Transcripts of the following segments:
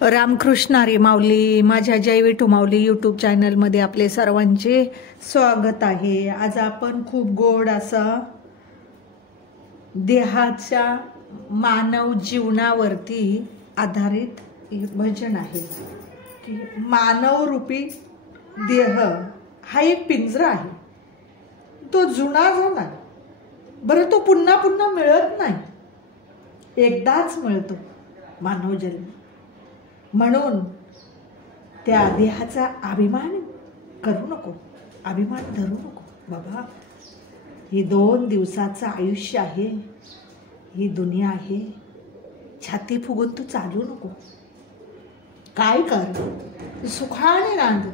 रामकृष्ण हरी माऊली. माझ्या जय विठू माऊली यूट्यूब चॅनलमध्ये आपले सर्वांचे स्वागत आहे. आज आपण खूप गोड असा देहाच्या मानव जीवनावरती आधारित भजन आहे की मानव रूपी देह हा एक पिंजरा आहे. तो जुना झाला, बरं तो पुन्हा पुन्हा मिळत नाही, एकदाच मिळतो मानव जन्म. म्हणून त्या देहाचा अभिमान करू नको, अभिमान धरू नको. बाबा, हे 2 दिवसाचं आयुष्य आहे, ही दुनिया आहे. छाती फुगून तू चालू नको. काय कर, सुखाने रांध.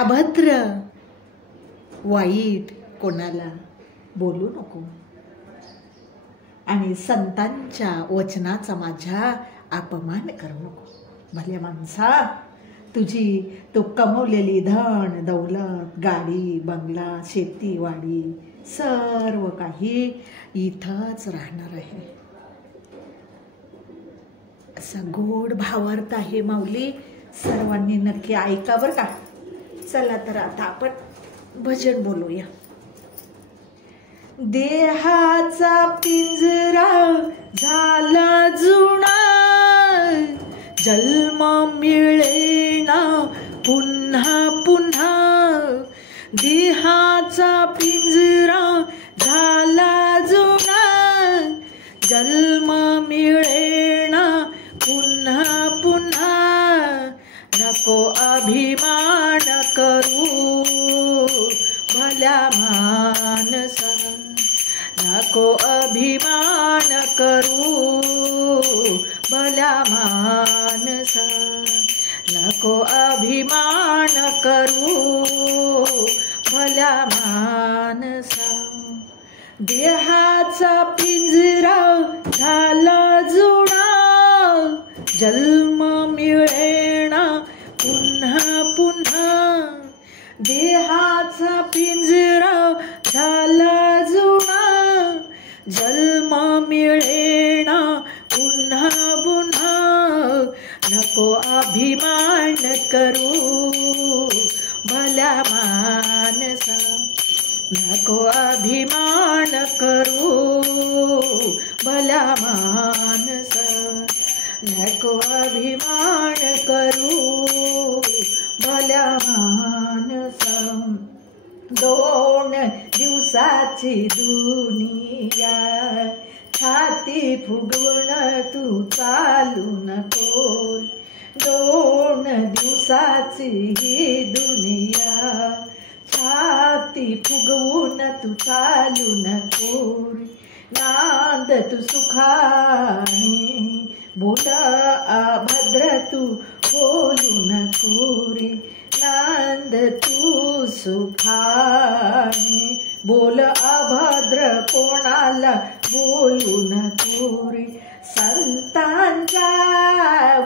अभद्र वाईट कोणाला बोलू नको. आणि संतांच्या वचनाचा माझ्या अपमान करू नको. भल्या माणसा, तू कमवलेली धन दौलत, गाडी बंगला, शेती वाडी, सर्व काही इथंच राहणार आहे. असा गोड भावार्थ आहे माऊली. सर्वांनी नक्की ऐका बरं का. चला तर आता आपण भजन बोलूया. देहाचा पिंजरा झाला जुना, जन्म मिळेना पुन्हा पुन्हा. देहाचा पिंजरा झाला जुना, जन्म मिळेना पुन्हा पुन्हा. नको अभिमान करू भल्या मानसा, नको अभिमान करू भल्या मानसा, नको अभिमान करू भल्या मानसा. देहाचा पिंजरा झाला जुना, जन्म मिळेना पुन्हा पुन्हा. देहाचा पिंजरा झाला जुना, जन्म मिळेना पुन्हा पुन्हा. नको अभिमान करू भल्या मानसा, नको अभिमान करू भल्या मानसा, नको अभिमान करू भल्या मानसा. 2 दिवसाची दुनिया, छाती फुगवून तू चालू नको. 2 दिवसाची ही दुनिया, छाती फुगवून तू चालू नको. नांद तू सुखाने, बोल अभद्र तू बोलू नको रे. नांद तू सुखाने, बोल अभद्र कोणाला बोलू नको रे. संतांच्या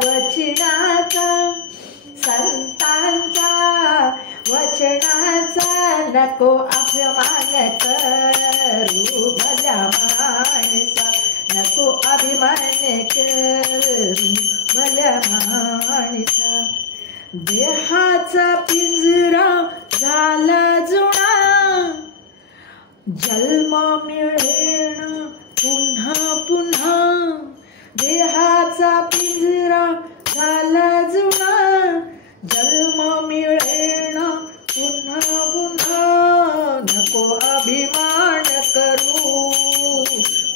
वचनाचा, संतांच्या वचनाचा नको अभिमान करू भल्या माणसा, नको अभिमान करू भल्या माणसा. देहाचा पिंजरा झाला जुना, जन्म मिळेना पुन्हा पुन्हा. देहाचा पिंजरा झाला जुना, जन्म मिळेना पुन्हा पुन्हा. नको अभिमान करू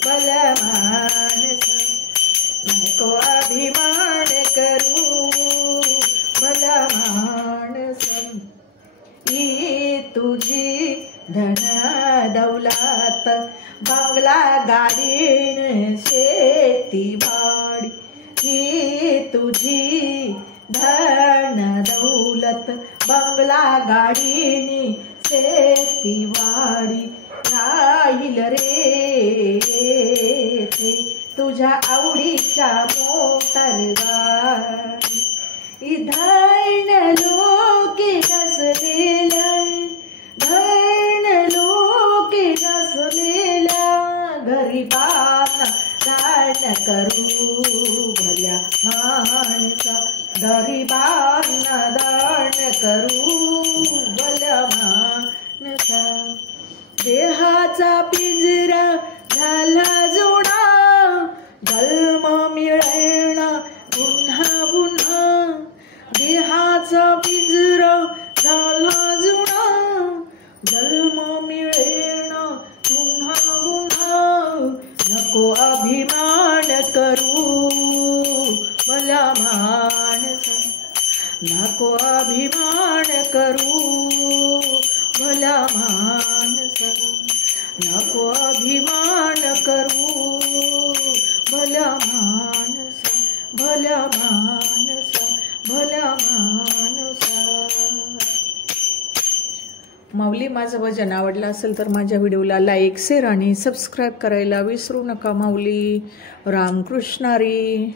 भल्या माणसा, नको अभिमान करू भल्या माणसा. ही तुझी धन दौलत, बंगला गाडीन शेती वाडी. ही तुझी धन दौलत, बंगला गाडीनी शेती वाडी. राहील रे तुझ्या आवडीच्या मोटर गाडी. धन लोके नसलेला, धन लोके नसलेला, गरीबांना दान करू भल्या माणसा गरिबांना दान करू भल्या माणसा देहाचा पिंजरा झाला जुना जन्म मिळेना पुन्हा पुन्हा देहाचा पिंजरा झाला जुना जन्म मिळेना पुन्हा पुन्हा नको अभिमान करू भल्या माणसा नको अभिमान करू भल्या माणसा नको अभिमान करू भल्या माणसा भल्या माणसा भल्या माणसा. माऊली, माझं भजन आवडलं असेल तर माझ्या व्हिडिओला लाईक, शेअर आणि सबस्क्राईब करायला विसरू नका माऊली. रामकृष्ण हरी.